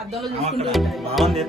అద్దంలో చూసుకుంటూ ఉంటారు. బాగుంది.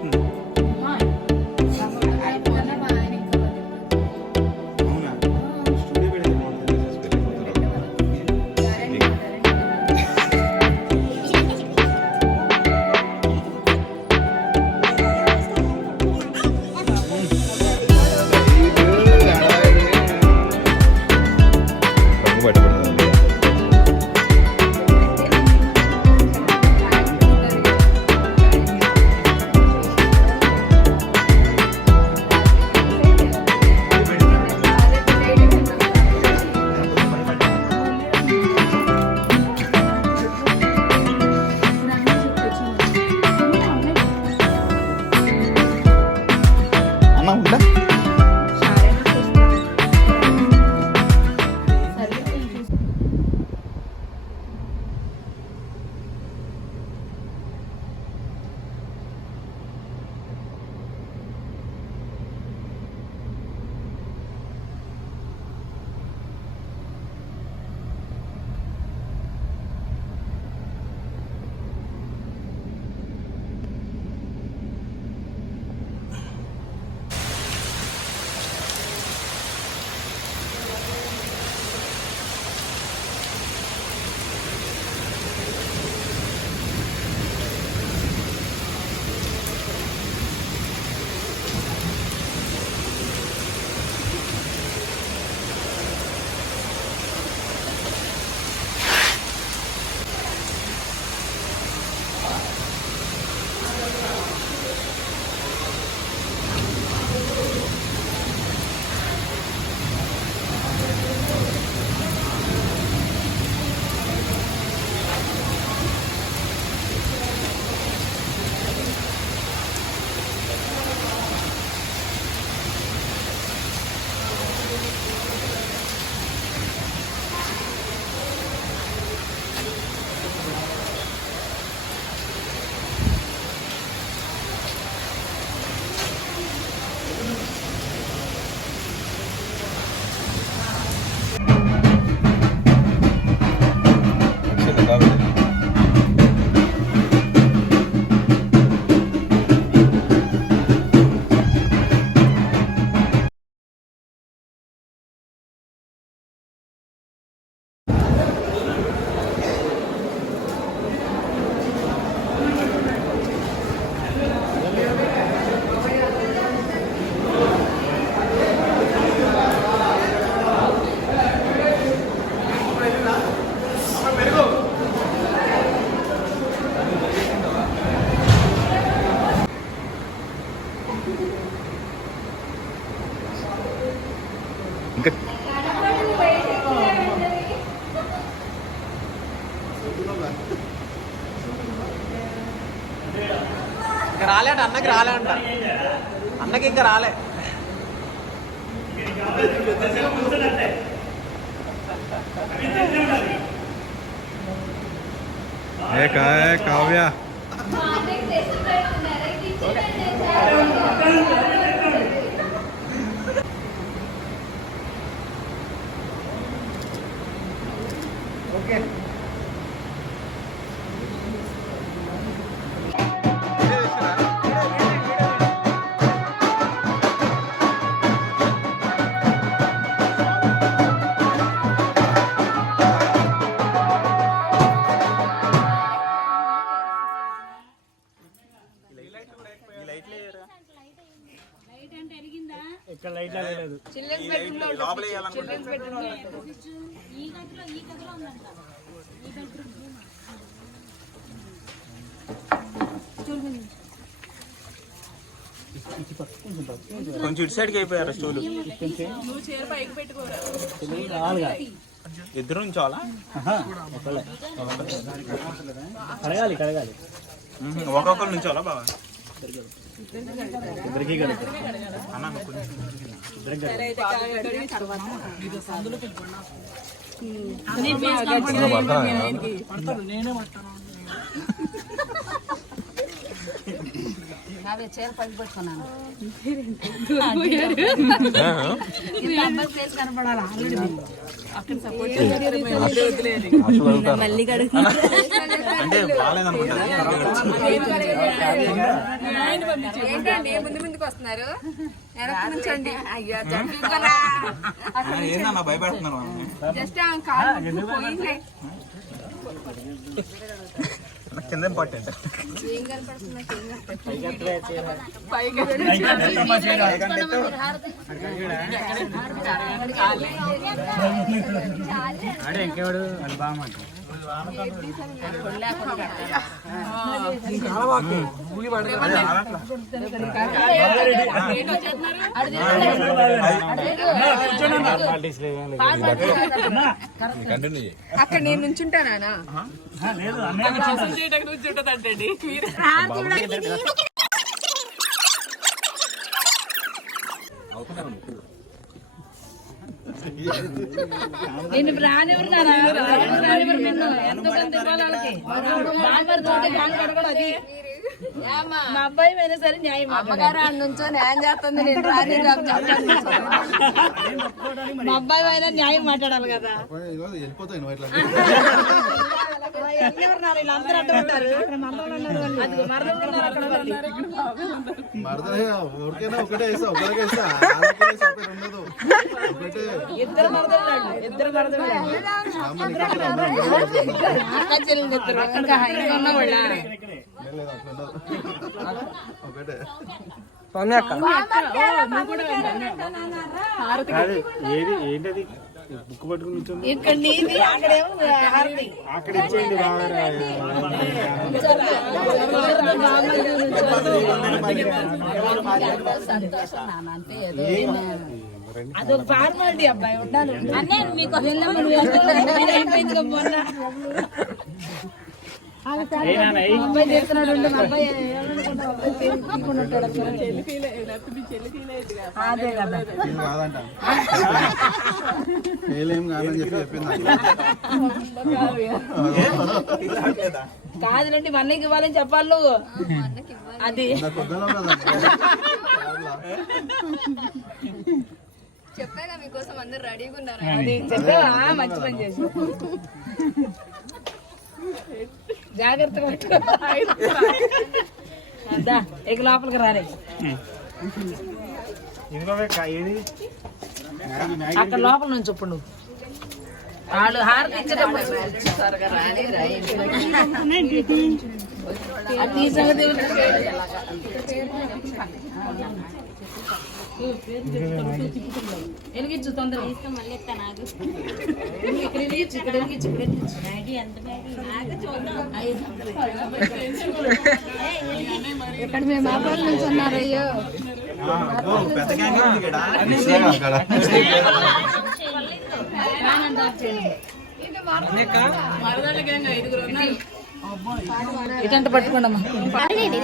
ఇంకా రాలేట అన్నకి రాలే అంట అన్నకి ఇంకా రాలే కావ్య ఓకే ఇక్కడ లైట్ లేదు. చిల్డ్రన్స్ బెడ్రూమ్ లో లోపల వేయాలనుకుంటున్నా. చిల్డ్రన్స్ బెడ్రూమ్ లో ఈ గదిలో ఉందంట. ఈ బెడ్రూమ్ కొంచెం ఇటు సైడ్కి అయిపోయారు స్టూలు. నువ్వు చీర పైకి పెట్టుకోరా. ఇద్దరు నుంచోవాలా? కడగాలి కడగాలి. ఒక్కొక్కరు నుంచోవాలా బాబా? ఇద్దరికి అన్న నేనే అవే చీర పైకి పెట్టుకున్నాను ప్లేస్ కనపడాలా మళ్ళీ ఏంటండి ముందు ముందుకు వస్తున్నారు నుంచండి అయ్యో భయపెడుతున్నాను జస్ట్ పోయింది కింద ఇంపార్టెంట్ ఏం కనపడుతున్నా అడే ఇంకెవడు అని బాగా అక్కడ నేను నుంచుంటానా లేదు నుంచుంటదంటండి నేను రానివ్వరున్నారా ఎంతమంది ఇవ్వాలి వాళ్ళకి అది మా అబ్బాయి అయినా సరే న్యాయం అమ్మగారు ఆడ నుంచో న్యాయం చేస్తుంది నేను రాని మా అబ్బాయి అయినా న్యాయం మాట్లాడాలి కదా వీళ్ళందరూ అడ్డు ఉంటారు అక్కడ మరదలు ఉన్నారు అక్కడ ఇద్దరు మరదలు ఇద్దరు మరదలు అక్క చెల్లెలు ఇద్దరు ఇంకా హైగా ఉన్న వాళ్ళ ఏది ఏంటది బుక్ పట్టుకుని కూర్చోండి. ఇక్కడ నీది అక్కడేమో హారతి అక్కడ ఇచ్చేయండి బాగా అదొక ఫార్మాలిటీ అబ్బాయి ఉండాలి అన్నీ మీకు అయిపోయింది మొన్న అబ్బాయి చేస్తున్నాడు మా అబ్బాయి అదే కదా కాదులంటే వన్నకి ఇవ్వాలని చెప్పాలి నువ్వు అది చెప్పాగా మీకోసం అందరు రెడీగా ఉన్నారు అది చెప్పావా మంచి పని చేసి జాగ్రత్తగా అదా ఇక లోపలికి రాలే ఏది అక్కడ లోపల నుంచి ఇప్పుడు నువ్వు వాళ్ళు హారతి ఇచ్చేటప్పుడు అది ఈ సంగతి వెలిగించు తొందరగా ఇక్కడ వెలిగించు ఇక్కడ వెలిగించు ఇక్కడ మేము అబ్బాయి నుంచి ఉన్నారు అయ్యో ఇటంట పట్టుకోండమ్మా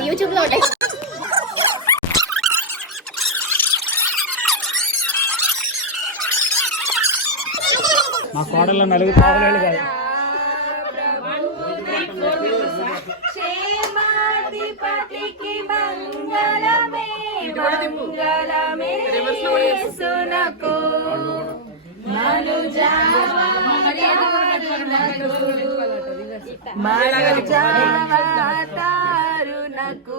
యూట్యూబ్ లో మా కోడల్లో నలుగురు పావులు కాదు క్షేమాధిపతికి మంగళమే మంగళమే సునకు మనుజావతారునకు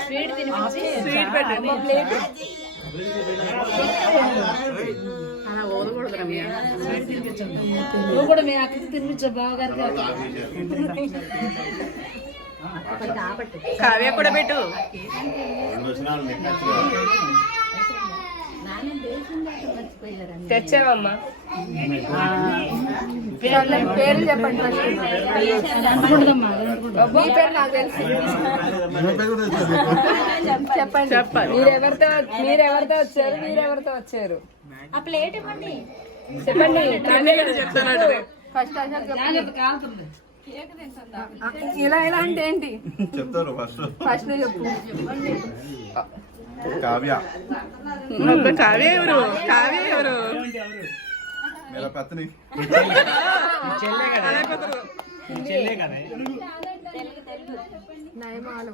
స్వీట్ తినిపించి స్వీట్ పెట్టండి ప్లేట్ నువ్వు కూడా మీ అక్కకి తినిపించు బావగారికి కావ్య కూడా పెట్టు తెచ్చావమ్మా పేరు చెప్పండి మీ పేరు నాకు తెలుసు చెప్పండి చెప్పండి మీరెవరితో వచ్చారు ఆ ప్లేట్ ఇవ్వండి చెప్పండి చెప్తాను ఫస్ట్ కాలుతుంది ఇలా అంటే ఏంటి చెప్తారు ఫస్ట్ ఫస్ట్ చెప్పు కావ్య కావ్య ఎవరు కావ్య ఎవరు మేరా పత్ని చెల్లే కదా నయమాలు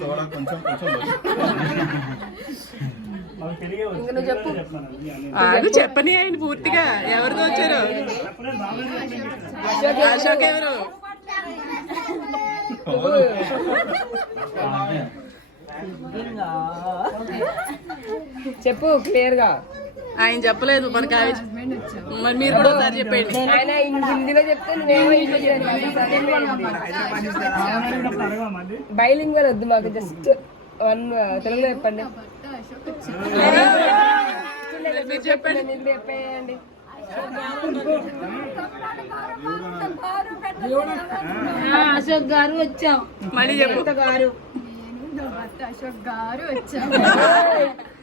తోడా కొంచెం కొంచెం ఇంక నువ్వు చెప్పు ఆగు చెప్పని ఆయన పూర్తిగా ఎవరితో వచ్చారు అశోక్ ఎవరు చెప్పు క్లియర్ గా. ఆయన చెప్పలేదు మన కావ్య మరి మీరు కూడా ఒకసారి చెప్పండి ఆయన హిందీలో చెప్తే నువ్వేమో బైలింగల్ వద్దు మాకు, జస్ట్ వన్ తెలుగులో చెప్పండి. మీరు చెప్పండి మీరు చెప్పేయండి. అశోక్ గారు వచ్చాం. మళ్ళీ చెప్పు గారు అశోక్ గారు వచ్చారు.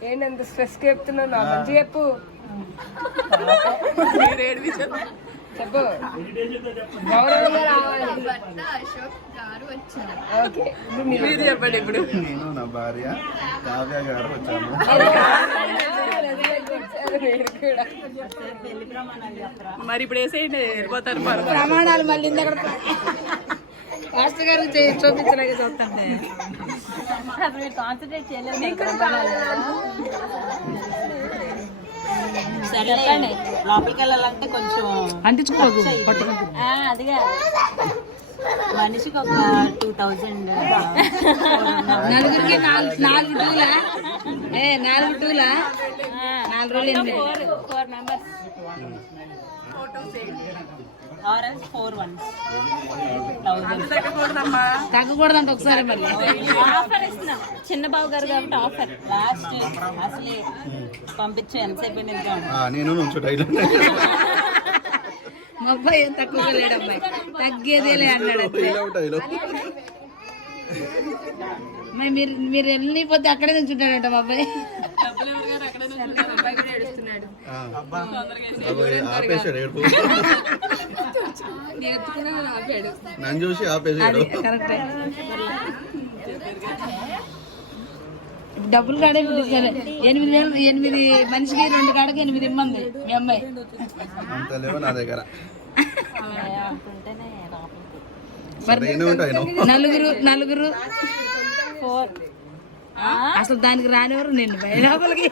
ఏంటంత స్ట్రెస్ చెప్తున్నావు? నా మంచి చెప్పు మీరు ఏడివి చెప్పు చెప్పు గౌరవంగా రావాలి. అశోక్ గారు వచ్చారు. ఓకే మీరు చెప్పండి ఇప్పుడు నేను నా భార్య కావ్య గారు వచ్చాము. మరి ఇప్పుడు వేసేయండి వెళ్ళిపోతారు ప్రమాణాలు మళ్ళీ మాస్టర్ గారు చూపించలేక చూస్తాం. చెప్పండి లోపలికి వెళ్ళాలంటే కొంచెం అంటించుకోదు అదిగా మనిషికి ఒక 2000 నలుగురికి నాలుగు టూలా 4 టూలా 4 రోజులు 4 మెంబర్స్ ఆరెంజ్ 4 1 తగ్గకూడదమ్మా తగ్గకూడదంట ఒకసారి మళ్ళీ ఆఫర్ ఇస్తున్నాం చిన్న బాబు గారు కాబట్టి ఆఫర్ లాస్ట్ అసలు పంపించు ఎంతసేపు నేను నుంచో డైలాగ్ మా అబ్బాయి ఏం తక్కువగా లేడు, అబ్బాయి తగ్గేదేలే అన్నాడు. మరి మీరు వెళ్ళిపోతే అక్కడే నుంచుంటాడంట మా అబ్బాయి. ఆపేశాడు ఏడుపు. నన్ను చూసి ఆపేసాడు. కరెక్టే. డబ్బులు కాడే 8 మనిషికి 2 కాడకి 8 ఇమ్మంది మీ అమ్మాయి. అంత లేవు నా దగ్గర. నలుగురు 4 అసలు దానికి రానివారు నేను లోపలికి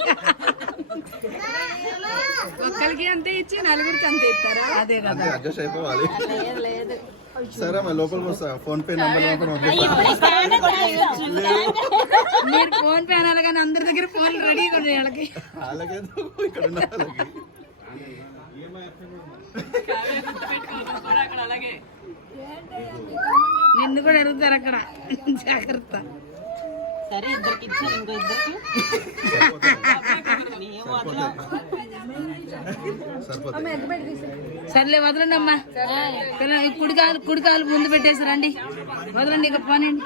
ఒక్కరికి అంతే ఇచ్చి నలుగురికి అంతే ఇస్తారా? అదే కదా. అంతే అడ్జస్ట్ అయిపోవాలి. లేదు సరే మరి లోపలికి వస్తా. ఫోన్ పే నెంబర్ మీరు ఫోన్ పే అనాలి కానీ అందరి దగ్గర ఫోన్ రెడీగా ఉన్నాయి వాళ్ళకి. అలాగేదో ఇక్కడ ఉన్న వాళ్ళకి అలాగే నిన్ను కూడా అడుగుతారు అక్కడ, జాగ్రత్త. సరే ఇద్దరికి ఇచ్చాను ఇంకో ఇద్దరికి సర్లే వదలండి అమ్మా. కుడికాలు ముందు పెట్టేసారండి, వదలండి ఇక పోనండి.